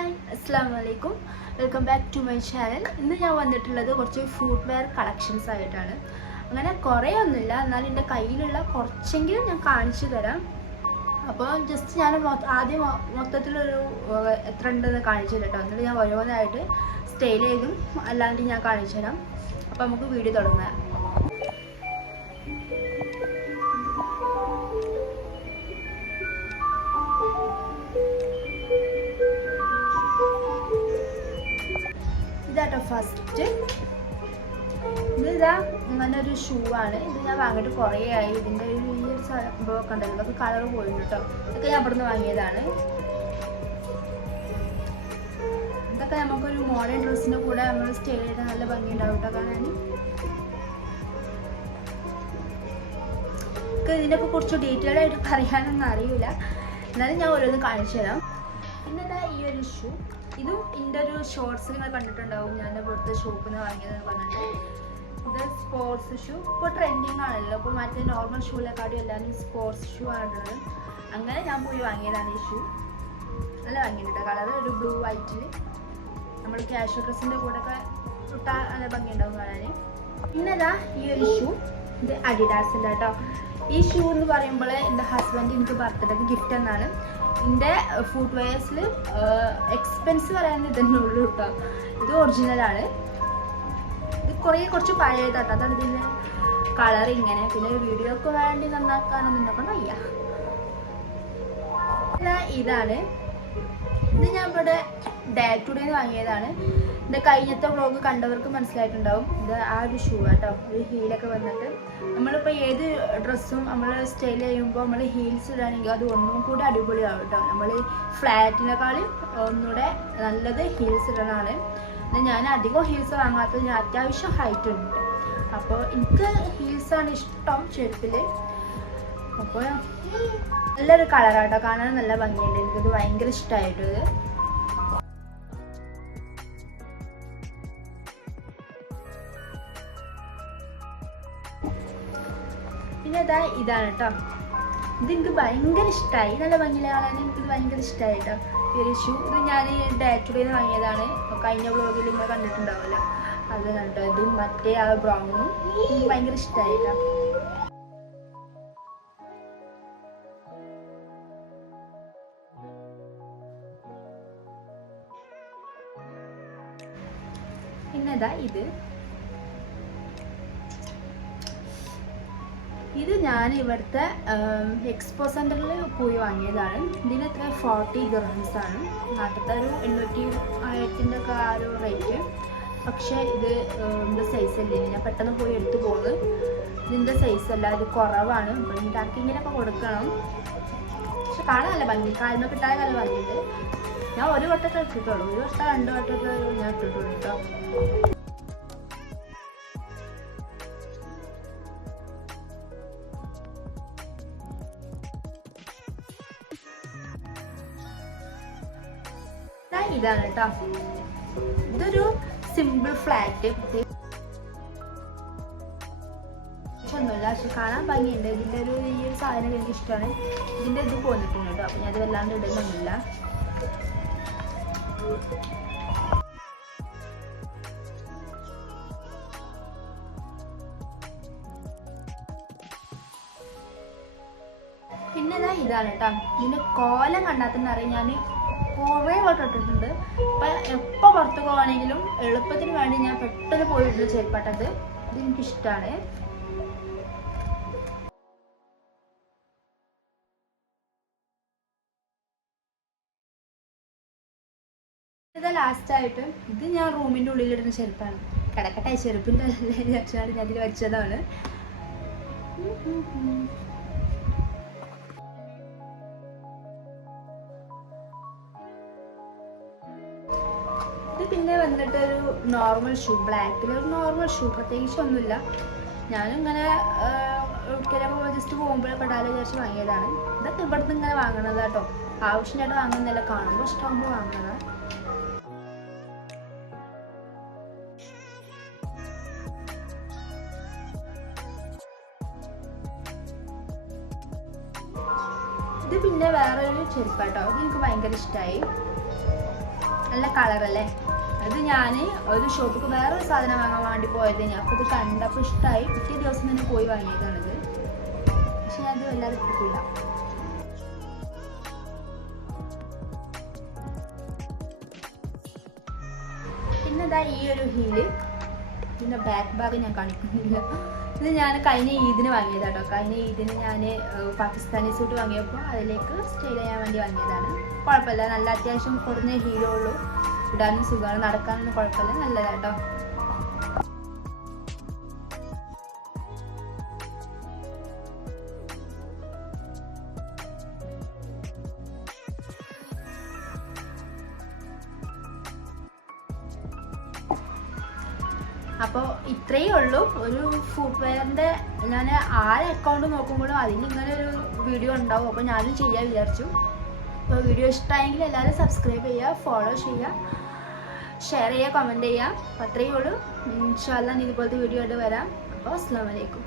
Hi അസ്സാം വലൈക്കും welcome back to my channel ഇന്ന് ഞാൻ വന്നിട്ടുള്ളത് കുറച്ച് ഫുഡ് വെയർ കളക്ഷൻസ് ആയിട്ടാണ്. അങ്ങനെ കുറേ ഒന്നുമില്ല. എന്നാൽ എന്റെ കയ്യിലുള്ള കുറച്ചെങ്കിലും ഞാൻ കാണിച്ചു തരാം. അപ്പോൾ ജസ്റ്റ് ഞാൻ ആദ്യം മൊത്തത്തിലൊരു എത്ര ഉണ്ടെന്ന് കാണിച്ചു തരാം കേട്ടോ. എന്നിട്ട് ഞാൻ ഓരോന്നായിട്ട് സ്റ്റേ ചെയ്തും. അല്ലാണ്ട് ഞാൻ കാണിച്ചു തരാം. അപ്പോൾ നമുക്ക് വീഡിയോ തുടങ്ങാം. ഫസ്റ്റ് ഇതാ ഇങ്ങനെ ഒരു ഷൂ ആണ്. ഇത് ഞാൻ വാങ്ങിയിട്ട് കുറേ ആയി. ഇതിന്റെ ഒരു ഈ ഒരു സംഭവമൊക്കെ ഉണ്ടല്ലോ. ഇതൊക്കെ കളർ പോയിട്ടുണ്ട് കേട്ടോ ഇതൊക്കെ ഞാൻ അവിടുന്ന് വാങ്ങിയതാണ്. ഇതൊക്കെ നമുക്കൊരു മോഡേൺ ഡ്രസ്സിന്റെ കൂടെ നമ്മൾ സ്റ്റേ ചെയ്താൽ നല്ല ഭംഗി ഉണ്ടാവും കേട്ടോ കാണാൻ എനിക്ക് ഇതിനൊക്കെ കുറച്ച് ഡീറ്റെയിൽ ആയിട്ട് പറയാനൊന്നും അറിയില്ല എന്നാലും ഞാൻ ഓരോന്ന് കാണിച്ചു തരാം. പിന്നെ ഈ ഒരു ഷൂ ഇതും ഇതിന്റെ ഒരു ഷോർട്സ് നിങ്ങൾ കണ്ടിട്ടുണ്ടാവും. ഞാൻ പുറത്ത് ഷോപ്പിൽ നിന്ന് വാങ്ങിയതെന്ന് പറഞ്ഞിട്ട്. ഇത് സ്പോർട്സ് ഷൂ ഇപ്പോൾ ട്രെൻഡിങ് ആണല്ലോ. അപ്പോൾ മറ്റേ നോർമൽ ഷൂവിനെക്കാട്ടും എല്ലാവരും സ്പോർട്സ് ഷൂ ആണുള്ളത്. അങ്ങനെ ഞാൻ പോയി വാങ്ങിയതാണ് ഈ ഷൂ നല്ല വാങ്ങിയിട്ടുണ്ട് കളർ ഒരു ബ്ലൂ വൈറ്റിൽ നമ്മൾ ക്യാഷ് ഡ്രസ്സിന്റെ കൂടെ ഒക്കെ ഇട്ടാൽ നല്ല ഭംഗിയുണ്ടാവും കാണാൻ പിന്നെ ഇതാ ഈ ഒരു ഷൂ ഇത് അഡിഡാസിന്റെ കേട്ടോ ഈ ഷൂ എന്ന് പറയുമ്പോൾ എന്റെ ഹസ്ബൻഡ് എനിക്ക് ബർത്ത്ഡേക്ക് ഗിഫ്റ്റ് എന്നാണ് എന്റെ ഫുഡ് വെയേഴ്സിൽ എക്സ്പെൻസ് പറയാൻ ഇതന്നെ ഉള്ളൂ കേട്ടോ ഇത് ഒറിജിനലാണ് ഇത് കുറേ കുറച്ച് പഴയതാട്ടോ. അതാണ് ഇതിന്റെ കളർ ഇങ്ങനെ. പിന്നെ വീഡിയോ ഒക്കെ വേണ്ടി നന്നാക്കാനൊന്നും എന്നൊക്കെ വയ്യ. ഇതാ ഇതാണ്. ഇത് ഞാൻ ഇവിടെ ഡേ ടു ഡേ വാങ്ങിയതാണ്. ഇത് കഴിഞ്ഞത്തെ വ്ളോഗ് കണ്ടവർക്ക് മനസ്സിലായിട്ടുണ്ടാവും. ഇത് ആ ഒരു ഷൂ കേട്ടോ ഒരു ഹീലൊക്കെ വന്നിട്ട്. നമ്മളിപ്പോൾ ഏത് ഡ്രസ്സും നമ്മൾ സ്റ്റൈൽ ചെയ്യുമ്പോൾ നമ്മൾ ഹീൽസ് ഇടുകയാണെങ്കിൽ അത് ഒന്നും കൂടി അടിപൊളിയാവും കേട്ടോ നമ്മൾ ഫ്ലാറ്റിനേക്കാളും ഒന്നുകൂടെ നല്ലത് ഹീൽസ് എന്നാൽ ഞാൻ അധികം ഹീൽസ് വാങ്ങാത്തത് ഞാൻ അത്യാവശ്യം ഹൈറ്റ് ഉണ്ട്. അപ്പോൾ എനിക്ക് ഹീൽസാണ് ഇഷ്ടം ചെരുപ്പിൽ അപ്പോൾ നല്ലൊരു കളറാട്ടോ കാണാൻ നല്ല ഭംഗിയുണ്ട്. എനിക്കത് ഭയങ്കര ഇഷ്ടമായിട്ട് പിന്നെ അതാ ഇതാണ് കേട്ടോ ഇത് എനിക്ക് ഭയങ്കര ഇഷ്ടമായി നല്ല ഭംഗിയിലെ കാണാൻ എനിക്കിത് ഭയങ്കര ഇഷ്ടമായി കേട്ടോ ഈ ഒരു ഷൂ ഇത് ഞാൻ ഡേ ടു ഡേ വാങ്ങിയതാണ്. കഴിഞ്ഞ വ്ളോഗിൽ നിങ്ങൾ കണ്ടിട്ടുണ്ടാവുമല്ലോ. അത് കണ്ടോ? ഇതും മറ്റേ ആ ബ്രൗണും എനിക്ക് ഭയങ്കര ഇഷ്ടമായി കേട്ടോ പിന്നെ ഇതാ. ഇത് ഞാൻ ഇവിടുത്തെ എക്സ്പോ സെന്ററിൽ പോയി വാങ്ങിയതാണ്. ഇതിന് എത്ര? ഫോർട്ടി ഗ്രാംസ് ആണ്. നാട്ടിലത്തെ ഒരു എണ്ണൂറ്റി ആയിരത്തിന്റെ ഒക്കെ ആ ഒരു റേറ്റ് പക്ഷേ ഇത് ഇതിന്റെ സൈസ് അല്ലേ? ഞാൻ പെട്ടെന്ന് പോയി എടുത്തു പോകുന്നത് ഇതിന്റെ സൈസ് അല്ല ഇത് കുറവാണ്. ഈ ടക്കിങ്ങിനൊക്കെ കൊടുക്കണം. പക്ഷെ കാണാനല്ല ഭംഗി. കാലിന് കിട്ടാൻ നല്ല ഭംഗിയുണ്ട് ഞാൻ ഒരു വട്ടത്തെ ഇട്ടിട്ടുള്ളൂ. ഒരു വട്ടം രണ്ട് വട്ടത്തെ ഞാൻ ഇട്ടിട്ടുള്ളൂ കേട്ടോ ഇതാണ് കേട്ടോ ഇതൊരു സിമ്പിൾ ഫ്ലാറ്റ് ഒന്നുമില്ല പക്ഷെ കാണാൻ ഭംഗിയുണ്ട്. ഇതിന്റെ ഒരു ഈ ഒരു സാധനം എനിക്ക് ഇഷ്ടമാണ്. ഇതിന്റെ ഇത് പോന്നിട്ടുണ്ട് കേട്ടോ അപ്പം ഞാൻ അത് വല്ലാണ്ട് ഇടുന്നൊന്നുമില്ല പിന്നെ ഇതാ ഇതാണ് കേട്ടോ ഇതിന്റെ കോലം കണ്ടാൽ തന്നെ അറിയാം. ഞാൻ കുറേ വട്ടം ഇട്ടിട്ടുണ്ട്. അപ്പം എപ്പോൾ പുറത്ത് പോവാണെങ്കിലും എളുപ്പത്തിന് വേണ്ടി ഞാൻ പെട്ടെന്ന് പോയിട്ടുണ്ട് ചെരുപ്പട്ടത് ഇത് എനിക്കിഷ്ടമാണ് ലാസ്റ്റ് ആയിട്ട് ഇത് ഞാൻ റൂമിന്റെ ഉള്ളിലിടുന്ന ചെരുപ്പാണ്. കിടക്കട്ടെ ചെരുപ്പിന്റെ ഞാൻ ഇതിൽ വെച്ചതാണ് പിന്നെ വന്നിട്ട് ഒരു നോർമൽ ഷൂ ബ്ലാക്കിൽ ഒരു നോർമൽ ഷൂ പ്രത്യേകിച്ച് ഒന്നുമില്ല ഞാനിങ്ങനെ ചിലപ്പോൾ ജസ്റ്റ് പോകുമ്പോഴൊക്കെ ഇടാലോ വിചാരിച്ച് വാങ്ങിയതാണ്. ഇതൊക്കെ ഇവിടുന്ന് ഇങ്ങനെ വാങ്ങണത് കേട്ടോ. ആവശ്യമായിട്ട് വാങ്ങുന്നില്ല കാണുമ്പോൾ ഇഷ്ടമാകുമ്പോൾ വാങ്ങണത്. ഇത് പിന്നെ വേറൊരു ചെരുപ്പാട്ടോ. അത് എനിക്ക് ഭയങ്കര ഇഷ്ടമായി നല്ല കളറല്ലേ അത് ഞാൻ ഒരു ഷോപ്പിക്ക് വേറൊരു സാധനം വാങ്ങാൻ വേണ്ടി പോയത് ഞാൻ. അപ്പോൾ ഇത് കണ്ടപ്പോൾ ഇഷ്ടമായി പിറ്റേ ദിവസം തന്നെ പോയി വാങ്ങിയതാണിത് പക്ഷെ ഞാനത് വല്ലാതെ കിട്ടില്ല പിന്നെന്താ ഈ ഒരു ഹീൽ പിന്നെ ബാക്ക് ബാഗ് ഞാൻ കാണിക്കുന്നില്ല. ഇത് ഞാൻ കഴിഞ്ഞ ഈദിന് വാങ്ങിയതാട്ടോ. കഴിഞ്ഞ ഈദിന് ഞാൻ പാകിസ്ഥാനി സൂട്ട് വാങ്ങിയപ്പോൾ അതിലേക്ക് സ്റ്റൈൽ ചെയ്യാൻ വേണ്ടി വാങ്ങിയതാണ്. കുഴപ്പമില്ല. നല്ല അത്യാവശ്യം കുറഞ്ഞ ഹീലേ ഉള്ളൂ. ഇടാനും സുഖമാണ്. നടക്കാനൊന്നും കുഴപ്പമില്ല. നല്ലതാട്ടോ. അപ്പോൾ ഇത്രയേ ഉള്ളൂ. ഒരു ഫുഡ് വെയറിന്റെ ഞാൻ ആരെ അക്കൗണ്ട് നോക്കുമ്പോഴും അതിന് ഇങ്ങനെ ഒരു വീഡിയോ ഉണ്ടാവും. അപ്പോൾ ഞാനും ചെയ്യാൻ വിചാരിച്ചു. അപ്പോൾ വീഡിയോ ഇഷ്ടമായെങ്കിൽ എല്ലാവരും സബ്സ്ക്രൈബ് ചെയ്യുക ഫോളോ ചെയ്യുക ഷെയർ ചെയ്യുക കമന്റ് ചെയ്യുക. അത്രയേ ഉള്ളൂ. ഇൻഷാല്ല ഇതുപോലത്തെ വീഡിയോ ആയിട്ട് വരാം. അപ്പോൾ അസ്സാം വലൈക്കും